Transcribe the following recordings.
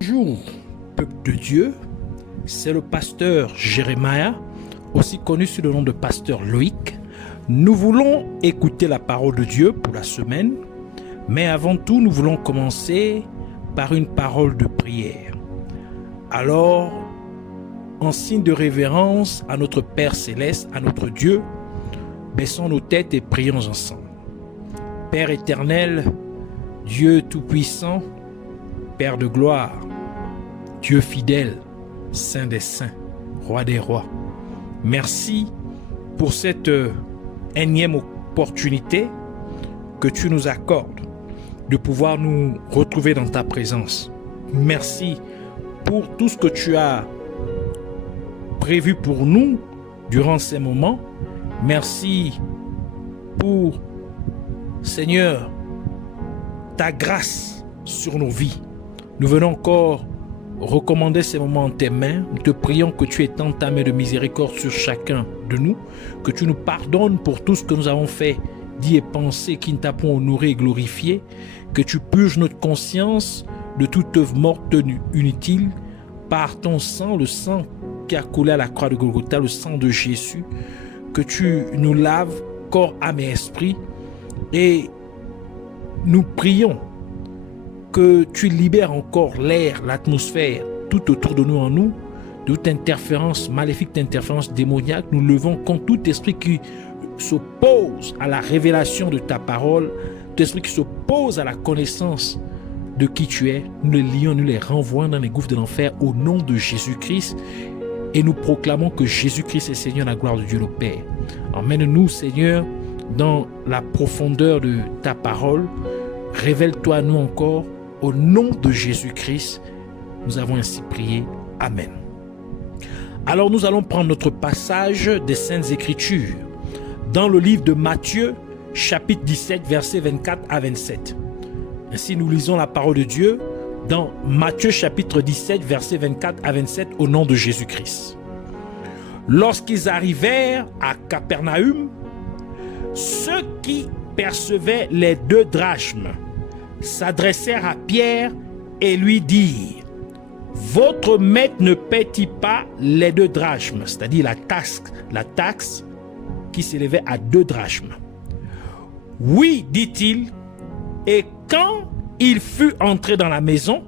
Bonjour, peuple de Dieu, c'est le pasteur Jérémia, aussi connu sous le nom de pasteur Loïc. Nous voulons écouter la parole de Dieu pour la semaine, mais avant tout, nous voulons commencer par une parole de prière. Alors, en signe de révérence à notre Père Céleste, à notre Dieu, baissons nos têtes et prions ensemble. Père éternel, Dieu tout-puissant, Père de gloire, Dieu fidèle, Saint des saints, Roi des rois, merci pour cette énième opportunité que tu nous accordes de pouvoir nous retrouver dans ta présence. Merci pour tout ce que tu as prévu pour nous durant ces moments. Merci pour, Seigneur, ta grâce sur nos vies. Nous venons encore recommander ces moments en tes mains. Nous te prions que tu étends ta main de miséricorde sur chacun de nous, que tu nous pardonnes pour tout ce que nous avons fait, dit et pensé qui ne t'a point honoré et glorifié, que tu purges notre conscience de toute œuvre morte tenue inutile par ton sang, le sang qui a coulé à la croix de Golgotha, le sang de Jésus, que tu nous laves corps, âme et esprit, et nous prions que tu libères encore l'air, l'atmosphère, tout autour de nous en nous, de toute interférence maléfique, d'interférence démoniaque. Nous levons contre tout esprit qui s'oppose à la révélation de ta parole, tout esprit qui s'oppose à la connaissance de qui tu es. Nous les lions, nous les renvoyons dans les gouffres de l'enfer au nom de Jésus-Christ, et nous proclamons que Jésus-Christ est Seigneur, la gloire de Dieu le Père. Emmène-nous, Seigneur, dans la profondeur de ta parole. Révèle-toi à nous encore. Au nom de Jésus-Christ, nous avons ainsi prié. Amen. Alors nous allons prendre notre passage des Saintes Écritures dans le livre de Matthieu, chapitre 17, versets 24 à 27. Ainsi nous lisons la parole de Dieu dans Matthieu chapitre 17, versets 24 à 27 au nom de Jésus-Christ. Lorsqu'ils arrivèrent à Capernaum, ceux qui percevaient les 2 drachmes s'adressèrent à Pierre et lui dirent: votre maître ne paie-t-il pas les 2 drachmes, c'est-à-dire la taxe qui s'élevait à 2 drachmes? Oui, dit-il. Et quand il fut entré dans la maison,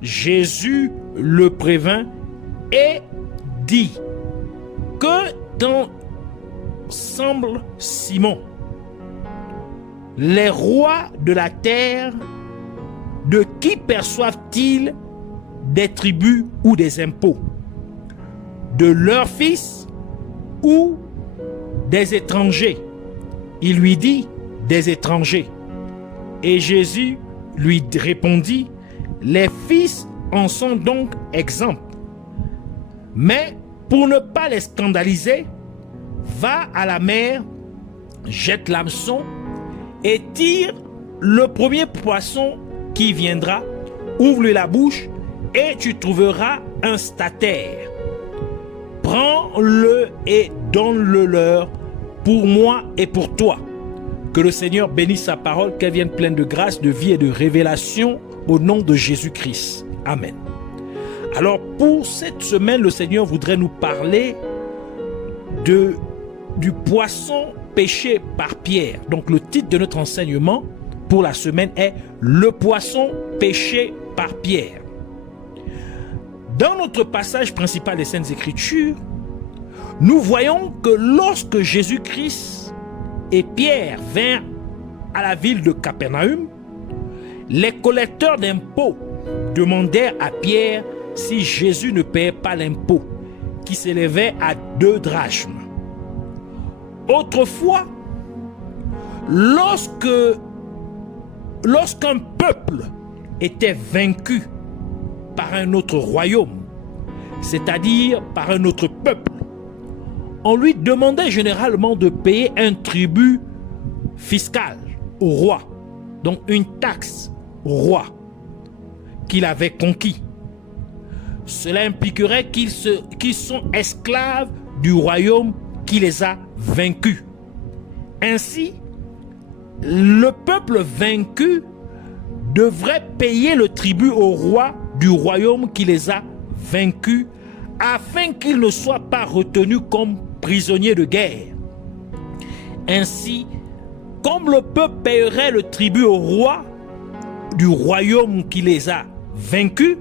Jésus le prévint et dit: que t'en semble, Simon? Les rois de la terre, de qui perçoivent-ils des tributs ou des impôts? De leurs fils ou des étrangers? Il lui dit: des étrangers. Et Jésus lui répondit: les fils en sont donc exempts. Mais pour ne pas les scandaliser, va à la mer, jette l'hameçon et tire le premier poisson qui viendra, ouvre-lui la bouche et tu trouveras un statère. Prends-le et donne-le leur pour moi et pour toi. Que le Seigneur bénisse sa parole, qu'elle vienne pleine de grâce, de vie et de révélation au nom de Jésus-Christ. Amen. Alors pour cette semaine, le Seigneur voudrait nous parler du poisson pêché par Pierre. Donc le titre de notre enseignement pour la semaine est le poisson pêché par Pierre. Dans notre passage principal des Saintes Écritures, nous voyons que lorsque Jésus-Christ et Pierre vinrent à la ville de Capernaum, les collecteurs d'impôts demandèrent à Pierre si Jésus ne payait pas l'impôt qui s'élevait à 2 drachmes. Autrefois, lorsqu'un peuple était vaincu par un autre royaume, c'est-à-dire par un autre peuple, on lui demandait généralement de payer un tribut fiscal au roi, donc une taxe au roi qu'il avait conquis. Cela impliquerait qu'ils sont esclaves du royaume qui les a vaincus. Ainsi, le peuple vaincu devrait payer le tribut au roi du royaume qui les a vaincus, afin qu'ils ne soient pas retenus comme prisonniers de guerre. Ainsi, comme le peuple paierait le tribut au roi du royaume qui les a vaincus,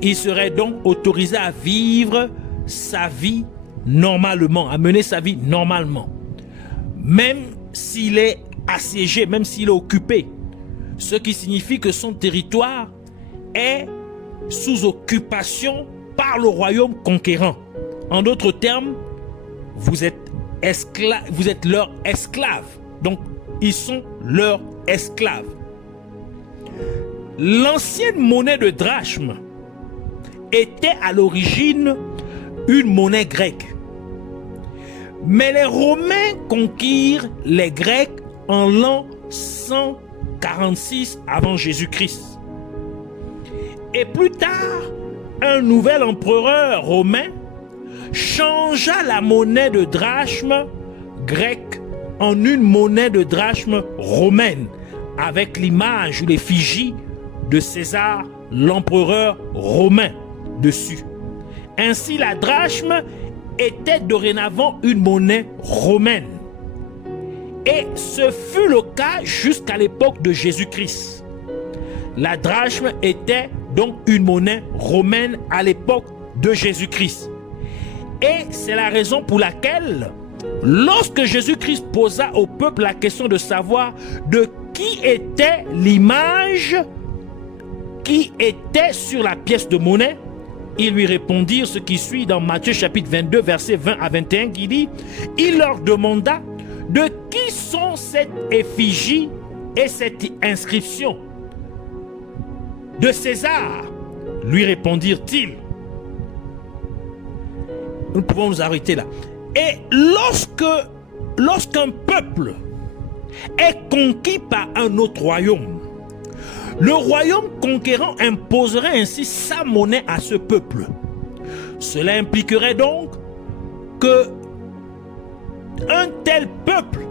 il serait donc autorisé à vivre sa vie normalement, à mener sa vie normalement. Même s'il est assiégé, même s'il est occupé, ce qui signifie que son territoire est sous occupation par le royaume conquérant. En d'autres termes, vous êtes leurs esclaves. Donc, ils sont leurs esclaves. L'ancienne monnaie de drachme était à l'origine une monnaie grecque. Mais les Romains conquirent les Grecs en l'an 146 avant Jésus-Christ. Et plus tard, un nouvel empereur romain changea la monnaie de drachme grecque en une monnaie de drachme romaine, avec l'image ou l'effigie de César, l'empereur romain, dessus. Ainsi, la drachme était dorénavant une monnaie romaine. Et ce fut le cas jusqu'à l'époque de Jésus-Christ. La drachme était donc une monnaie romaine à l'époque de Jésus-Christ. Et c'est la raison pour laquelle, lorsque Jésus-Christ posa au peuple la question de savoir de qui était l'image qui était sur la pièce de monnaie, ils lui répondirent ce qui suit dans Matthieu chapitre 22, versets 20 à 21, qui dit « Il leur demanda de qui sont cette effigie et cette inscription. De César, lui répondirent-ils. » Nous pouvons nous arrêter là. Et lorsqu'un peuple est conquis par un autre royaume, le royaume conquérant imposerait ainsi sa monnaie à ce peuple. Cela impliquerait donc que un tel peuple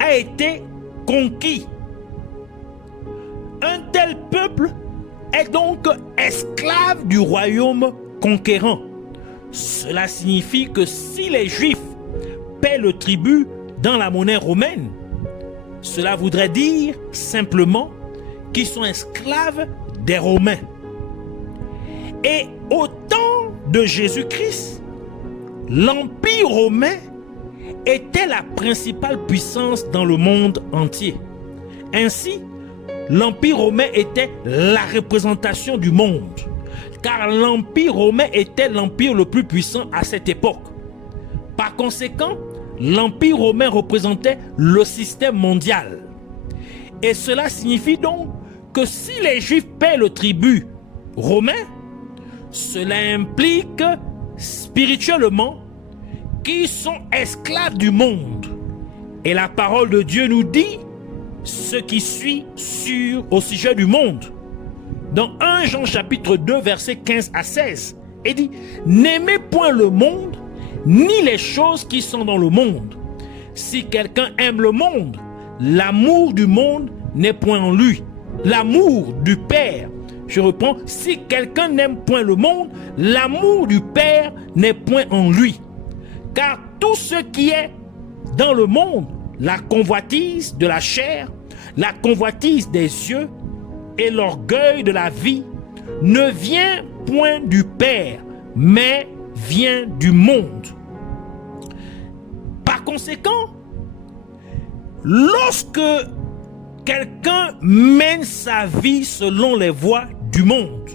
a été conquis. Un tel peuple est donc esclave du royaume conquérant. Cela signifie que si les Juifs paient le tribut dans la monnaie romaine, cela voudrait dire simplement qu'ils sont esclaves des Romains. Et au temps de Jésus-Christ, l'Empire romain était la principale puissance dans le monde entier. Ainsi, l'Empire romain était la représentation du monde, car l'Empire romain était l'empire le plus puissant à cette époque. Par conséquent, l'Empire romain représentait le système mondial. Et cela signifie donc que si les Juifs paient le tribut romain, cela implique spirituellement qu'ils sont esclaves du monde. Et la parole de Dieu nous dit ce qui suit au sujet du monde. Dans 1 Jean chapitre 2 versets 15 à 16, il dit « N'aimez point le monde, ni les choses qui sont dans le monde. Si quelqu'un aime le monde, l'amour du monde n'est point en lui. L'amour du Père, je reprends, si quelqu'un n'aime point le monde, l'amour du Père n'est point en lui. Car tout ce qui est dans le monde, la convoitise de la chair, la convoitise des yeux et l'orgueil de la vie, ne vient point du Père, mais vient du monde. Par conséquent, lorsque quelqu'un mène sa vie selon les voies du monde,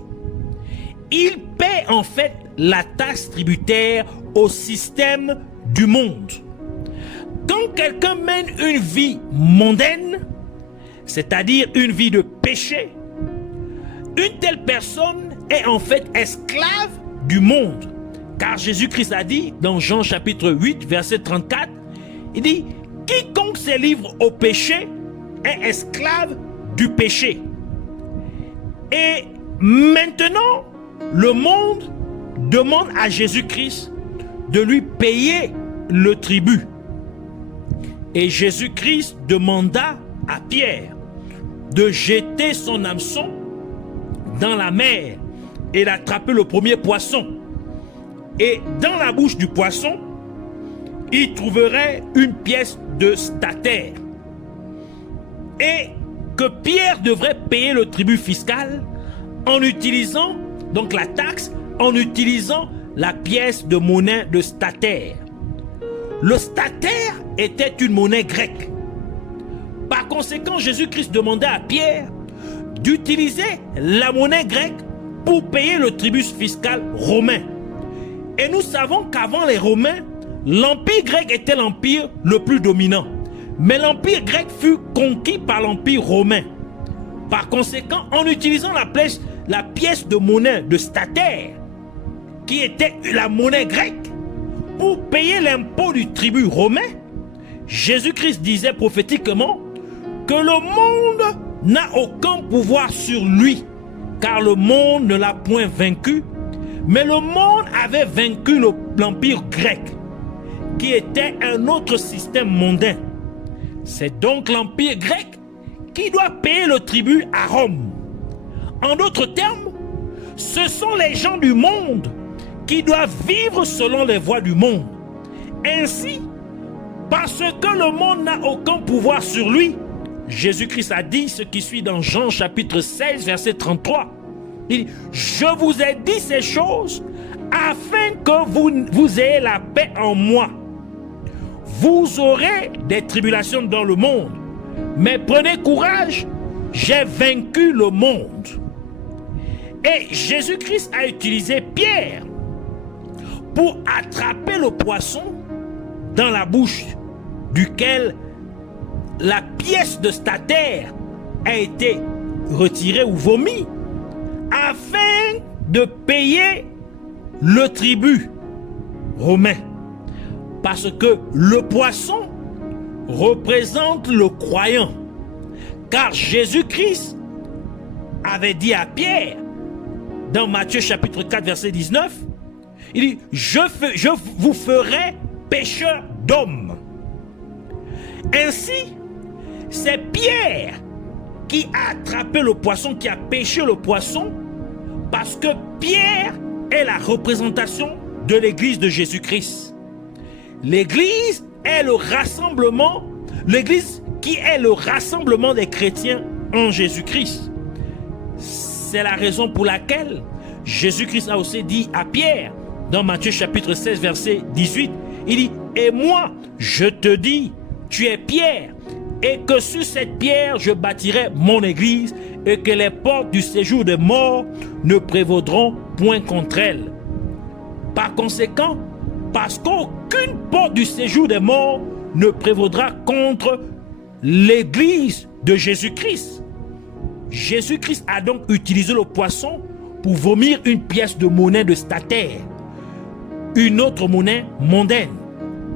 il paie en fait la taxe tributaire au système du monde. Quand quelqu'un mène une vie mondaine, c'est-à-dire une vie de péché, une telle personne est en fait esclave du monde. Car Jésus-Christ a dit dans Jean chapitre 8 verset 34, il dit « Quiconque se livre au péché est esclave du péché. » Et maintenant, le monde demande à Jésus-Christ de lui payer le tribut. Et Jésus-Christ demanda à Pierre de jeter son hameçon dans la mer et d'attraper le premier poisson. Et dans la bouche du poisson, il trouverait une pièce de statère. Et que Pierre devrait payer le tribut fiscal en utilisant, donc la taxe, en utilisant la pièce de monnaie de statère. Le statère était une monnaie grecque. Par conséquent, Jésus-Christ demandait à Pierre d'utiliser la monnaie grecque pour payer le tribut fiscal romain. Et nous savons qu'avant les Romains, l'empire grec était l'empire le plus dominant. Mais l'empire grec fut conquis par l'empire romain. Par conséquent, en utilisant la pièce de monnaie de statère, qui était la monnaie grecque, pour payer l'impôt du tribut romain, Jésus-Christ disait prophétiquement que le monde n'a aucun pouvoir sur lui, car le monde ne l'a point vaincu, mais le monde avait vaincu l'empire grec, qui était un autre système mondain. C'est donc l'empire grec qui doit payer le tribut à Rome. En d'autres termes, ce sont les gens du monde qui doivent vivre selon les voies du monde. Ainsi, parce que le monde n'a aucun pouvoir sur lui, Jésus-Christ a dit ce qui suit dans Jean chapitre 16, verset 33. Il dit, « Je vous ai dit ces choses afin que vous ayez la paix en moi. Vous aurez des tribulations dans le monde, mais prenez courage, j'ai vaincu le monde. » Et Jésus-Christ a utilisé Pierre pour attraper le poisson dans la bouche duquel la pièce de statère a été retirée ou vomi, afin de payer le tribut romain. Parce que le poisson représente le croyant. Car Jésus-Christ avait dit à Pierre, dans Matthieu chapitre 4, verset 19, il dit, je vous ferai pécheurs d'hommes. Ainsi, c'est Pierre qui a attrapé le poisson, qui a pêché le poisson, parce que Pierre est la représentation de l'église de Jésus-Christ. L'église est le rassemblement, l'église qui est le rassemblement des chrétiens en Jésus-Christ. C'est la raison pour laquelle Jésus-Christ a aussi dit à Pierre, dans Matthieu chapitre 16, verset 18, il dit, « Et moi, je te dis, tu es Pierre, et que sur cette pierre, je bâtirai mon église, et que les portes du séjour des morts ne prévaudront point contre elle. » Par conséquent, parce qu'aucune porte du séjour des morts ne prévaudra contre l'église de Jésus-Christ. Jésus-Christ a donc utilisé le poisson pour vomir une pièce de monnaie de statère, une autre monnaie mondaine,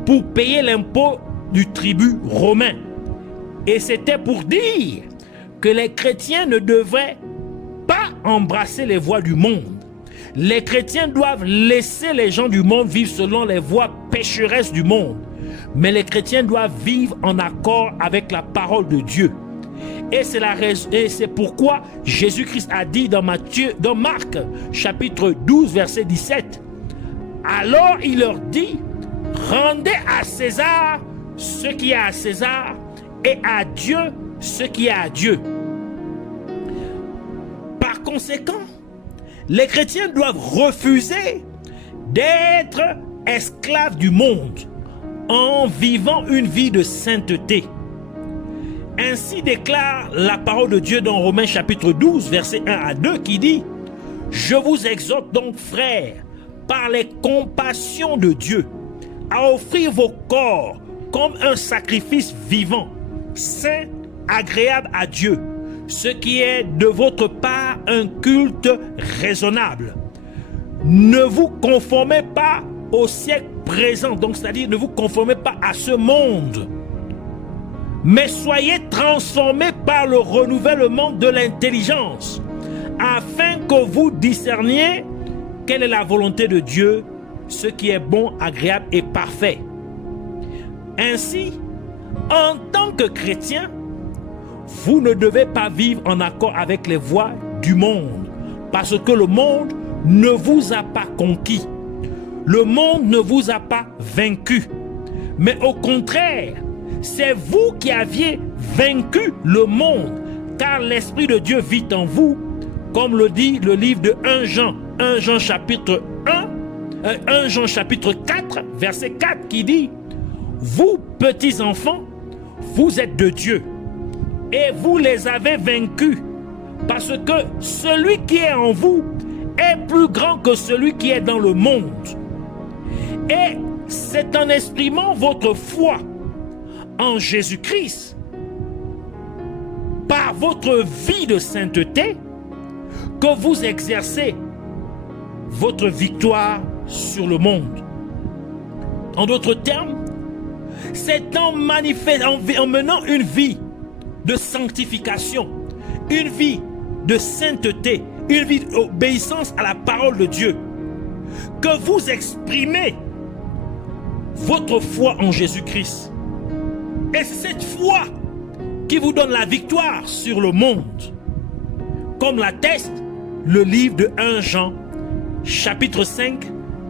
pour payer l'impôt du tribut romain. Et c'était pour dire que les chrétiens ne devraient pas embrasser les voies du monde. Les chrétiens doivent laisser les gens du monde vivre selon les voies pécheresses du monde. Mais les chrétiens doivent vivre en accord avec la parole de Dieu. Et c'est la raison, et c'est pourquoi Jésus-Christ a dit dans Marc chapitre 12 verset 17. Alors il leur dit, rendez à César ce qui est à César et à Dieu ce qui est à Dieu. Par conséquent, les chrétiens doivent refuser d'être esclaves du monde en vivant une vie de sainteté. Ainsi déclare la parole de Dieu dans Romains chapitre 12, versets 1 à 2 qui dit « Je vous exhorte donc, frères, par les compassions de Dieu, à offrir vos corps comme un sacrifice vivant, saint, agréable à Dieu, ce qui est de votre part un culte raisonnable. Ne vous conformez pas au siècle présent, donc c'est-à-dire ne vous conformez pas à ce monde, mais soyez transformés par le renouvellement de l'intelligence, afin que vous discerniez quelle est la volonté de Dieu, ce qui est bon, agréable et parfait. Ainsi, en tant que chrétien, vous ne devez pas vivre en accord avec les voies du monde, Parce que le monde ne vous a pas conquis. Le monde ne vous a pas vaincu. Mais au contraire, c'est vous qui aviez vaincu le monde, car l'Esprit de Dieu vit en vous, comme le dit le livre de 1 Jean chapitre 1 Jean chapitre 4, verset 4, qui dit: vous, petits enfants, vous êtes de Dieu, et vous les avez vaincus, parce que celui qui est en vous est plus grand que celui qui est dans le monde. Et c'est en exprimant votre foi en Jésus-Christ, par votre vie de sainteté, que vous exercez votre victoire sur le monde. En d'autres termes, c'est en menant une vie de sanctification, une vie de sainteté, une vie d'obéissance à la parole de Dieu, que vous exprimez votre foi en Jésus-Christ. Et c'est cette foi qui vous donne la victoire sur le monde, comme l'atteste le livre de 1 Jean, chapitre 5,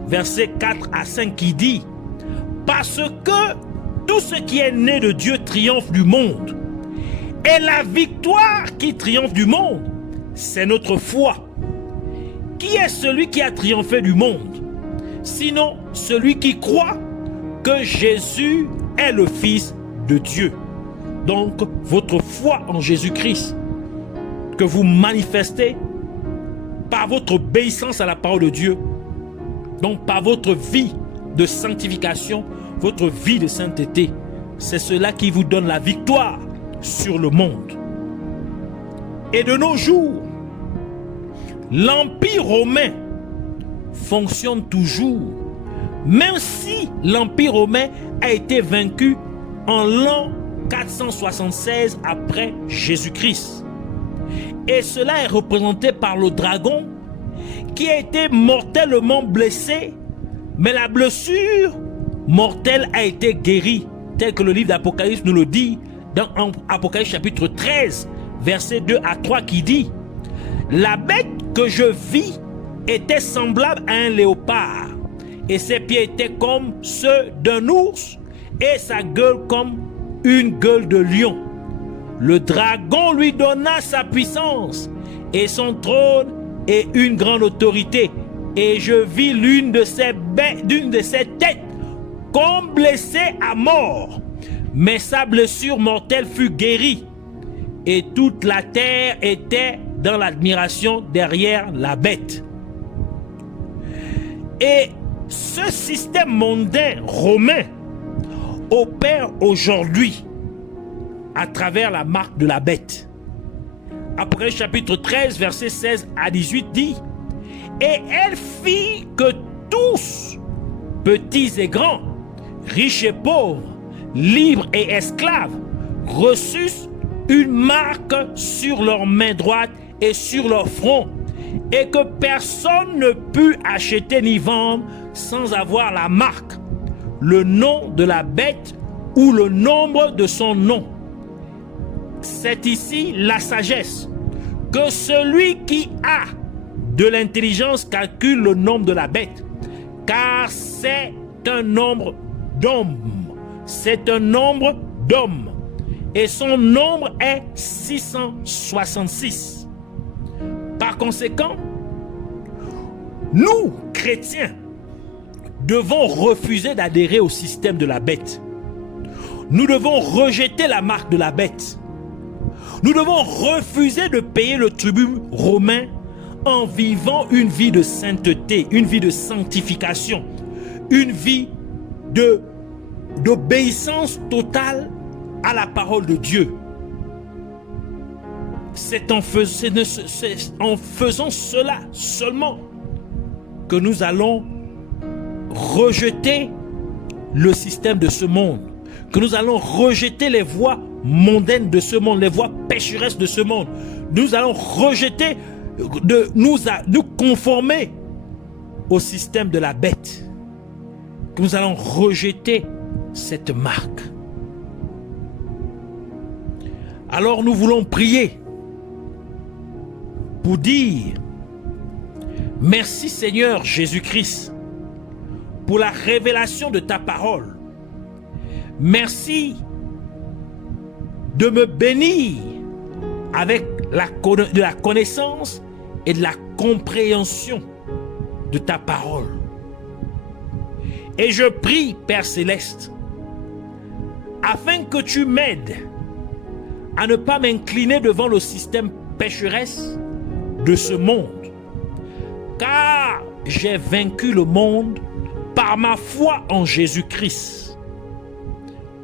versets 4 à 5, qui dit: parce que tout ce qui est né de Dieu triomphe du monde. Et la victoire qui triomphe du monde, c'est notre foi. Qui est celui qui a triomphé du monde? Sinon, celui qui croit que Jésus est le Fils de Dieu. Donc, votre foi en Jésus-Christ, que vous manifestez par votre obéissance à la parole de Dieu, donc par votre vie de sanctification, votre vie de sainteté, c'est cela qui vous donne la victoire sur le monde. Et de nos jours, l'Empire romain fonctionne toujours, même si l'Empire romain a été vaincu en l'an 476 après Jésus-Christ. Et cela est représenté par le dragon qui a été mortellement blessé, mais la blessure mortelle a été guérie, tel que le livre d'Apocalypse nous le dit dans Apocalypse chapitre 13, versets 2 à 3, qui dit: la bête que je vis était semblable à un léopard, et ses pieds étaient comme ceux d'un ours, et sa gueule comme une gueule de lion. Le dragon lui donna sa puissance et son trône et une grande autorité. Et je vis l'une de ses têtes comme blessée à mort. Mais sa blessure mortelle fut guérie. Et toute la terre était dans l'admiration derrière la bête. Et ce système mondain romain opère aujourd'hui à travers la marque de la bête. Apocalypse chapitre 13, versets 16 à 18 dit: et elle fit que tous, petits et grands, riches et pauvres, libres et esclaves, reçussent une marque sur leur main droite et sur leur front, et que personne ne put acheter ni vendre sans avoir la marque, le nom de la bête ou le nombre de son nom. C'est ici la sagesse, que celui qui a de l'intelligence calcule le nombre de la bête, car c'est un nombre d'hommes. C'est un nombre d'hommes. Et son nombre est 666. Par conséquent, nous, chrétiens, devons refuser d'adhérer au système de la bête. Nous devons rejeter la marque de la bête. Nous devons refuser de payer le tribut romain en vivant une vie de sainteté, une vie de sanctification, une vie d'obéissance totale à la parole de Dieu. C'est en faisant cela seulement que nous allons rejeter le système de ce monde, que nous allons rejeter les voies mondaines de ce monde, les voies pécheresses de ce monde. Nous allons rejeter, nous conformer au système de la bête, que nous allons rejeter cette marque. Alors nous voulons prier pour dire Merci Seigneur Jésus-Christ pour la révélation de ta parole. Merci de me bénir avec de la connaissance et de la compréhension de ta parole. Et je prie, Père Céleste, afin que tu m'aides à ne pas m'incliner devant le système pécheresse de ce monde, car j'ai vaincu le monde par ma foi en Jésus-Christ.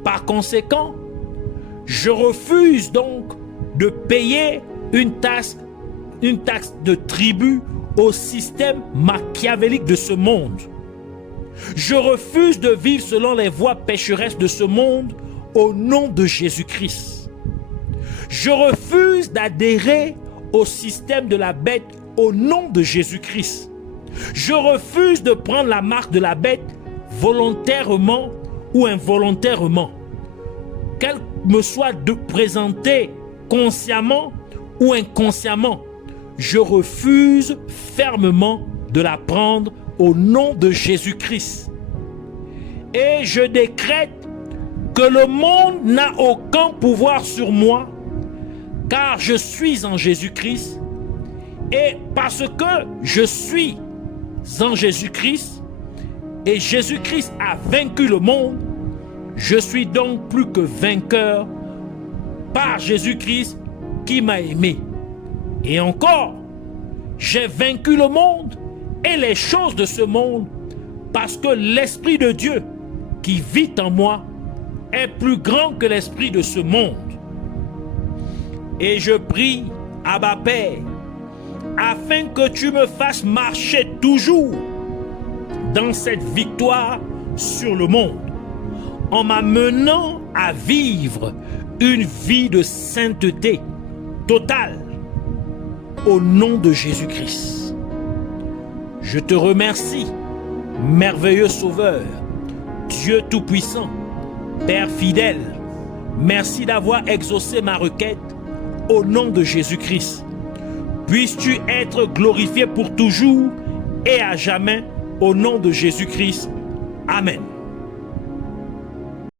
Par conséquent, je refuse donc de payer une taxe de tribut au système machiavélique de ce monde. Je refuse de vivre selon les voies pécheresses de ce monde au nom de Jésus-Christ. Je refuse d'adhérer au système de la bête au nom de Jésus-Christ. Je refuse de prendre la marque de la bête volontairement ou involontairement, qu'elle me soit présentée consciemment ou inconsciemment. Je refuse fermement de la prendre au nom de Jésus-Christ. Et je décrète que le monde n'a aucun pouvoir sur moi, car je suis en Jésus-Christ. Et parce que je suis en Jésus-Christ, et Jésus-Christ a vaincu le monde, je suis donc plus que vainqueur par Jésus-Christ qui m'a aimé. Et encore, j'ai vaincu le monde et les choses de ce monde parce que l'Esprit de Dieu qui vit en moi est plus grand que l'esprit de ce monde. Et je prie, Abba Père, afin que tu me fasses marcher toujours dans cette victoire sur le monde, en m'amenant à vivre une vie de sainteté totale au nom de Jésus-Christ. Je te remercie, merveilleux Sauveur, Dieu Tout-Puissant, Père fidèle. Merci d'avoir exaucé ma requête au nom de Jésus-Christ. Puisses-tu être glorifié pour toujours et à jamais au nom de Jésus-Christ. Amen.